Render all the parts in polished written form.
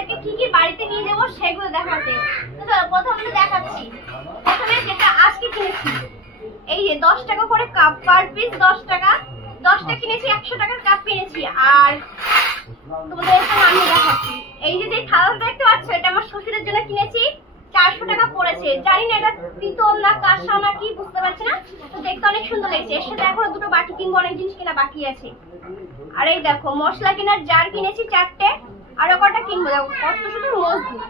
তোমাদেরকে কি কি বাড়িতে নিয়ে যাবো সেগুলো দেখাতে। তো চলো প্রথমে দেখাচ্ছি। প্রথমে যেটা আজকে কিনেছি, এই যে 10 টাকা করে কাপ, পার পিস 10 টাকা, 10টা কিনেছি, 100 টাকার কাপ কিনেছি। আর তোমাদের এখানে আমি দেখাচ্ছি, এই যে থালাটা দেখতে পাচ্ছ, এটা আমার শ্বশুরের জন্য কিনেছি, 400 টাকা পড়েছে। জানি না এটা পিতল না কাঁসা না কি, বুঝতে পারছি না, তো দেখতে অনেক সুন্দর লাগছে। এর সাথে এখনো দুটো বাটি কিনবো, অনেক জিনিস কেনা বাকি আছে। আর এই দেখো মশলা কেনার জার কিনেছি 4টে, আরো কটা কিনবো, দেখো কত সুন্দর মজবুত।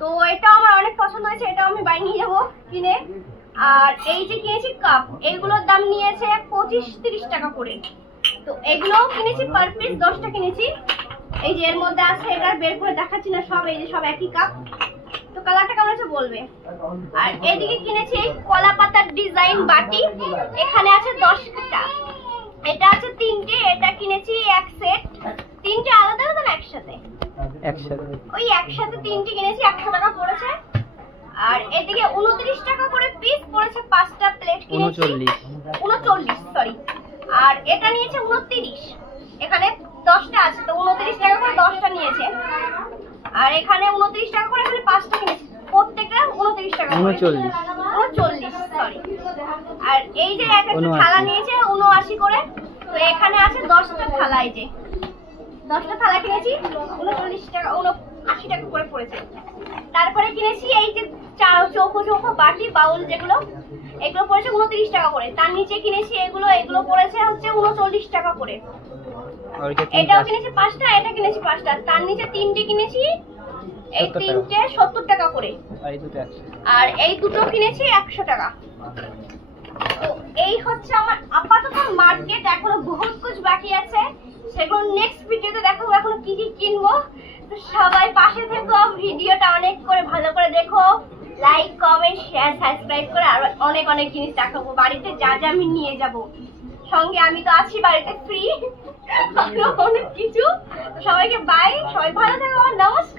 তো এটাও আমার অনেক পছন্দ হয়েছে, এটাও আমি বাড়ি নিয়ে যাবো কিনে। আর এই যে কিনেছি কাপ, এগুলোর দাম নিয়েছে 25-30 টাকা করে। তো এগুলোও কিনেছি, পার পিস 10টা কিনেছি। এই যে এর মধ্যে আছে, এটা বের করে দেখাচ্ছি না, সব এই যে সব একই কাপ। তো কালারটা কেমন আছে বলবে। আর এদিকে কিনেছি কলা পাতার ডিজাইন বাটি, এখানে আছে 10টা, এটা আছে 3টে, এটা কিনেছি এক সেট। 3টে আলাদা আলাদা না একসাথে? একসাথে। ওই একসাথে 3টে কিনেছি, 100 টাকা পড়েছে। আর এদিকে 29 টাকা করে পিস পড়েছে, 5টা প্লেট কিনেছি, 39 সরি। আর এটা নিয়েছে 29, এখানে 10টা আছে, তো 29 টাকা করে 10টা নিয়েছে। আর এখানে 29 টাকা করে এখানে 5টা কিনেছি, প্রত্যেকটা 29 টাকা, 39 সরি। আর এই যে একটা থালা নিয়েছে 79 করে, তো এখানে আছে 10টা থালা, এই যে 10টা থালা কিনেছি, 39 টাকা, 80 টাকা করে পড়েছে। তারপরে কিনেছি এই যে চৌকো চৌকো বাটি বাউল, যেগুলো এগুলো পড়েছে 29 টাকা করে। তার নিচে কিনেছি এগুলো পড়েছে হচ্ছে 39 টাকা করে। এটাও কিনেছি 5টা, এটা কিনেছি 5টা, তার নিচে 3টে কিনেছি, এই 3টে 70 টাকা করে। আর এই দুটো কিনেছি 100 টাকা। তো এই হচ্ছে আমার আপাতত মার্কেট, এখনো বহুত কিছু বাকি আছে, সেগুলো নেক্সট ভিডিওতে দেখাবো এখনো কি কি কিনবো। তো সবাই পাশে থেকো, ভিডিওটা অনেক করে ভালো করে দেখো, লাইক কমেন্ট শেয়ার সাবস্ক্রাইব করে আরো অনেক অনেক জিনিস দেখাবো বাড়িতে, যা যা আমি নিয়ে যাব সঙ্গে। আমি তো আছি বাড়িতে ফ্রি, অনেক কিছু। সবাইকে বাই, সবাই ভালো থেকো, নমস্কার।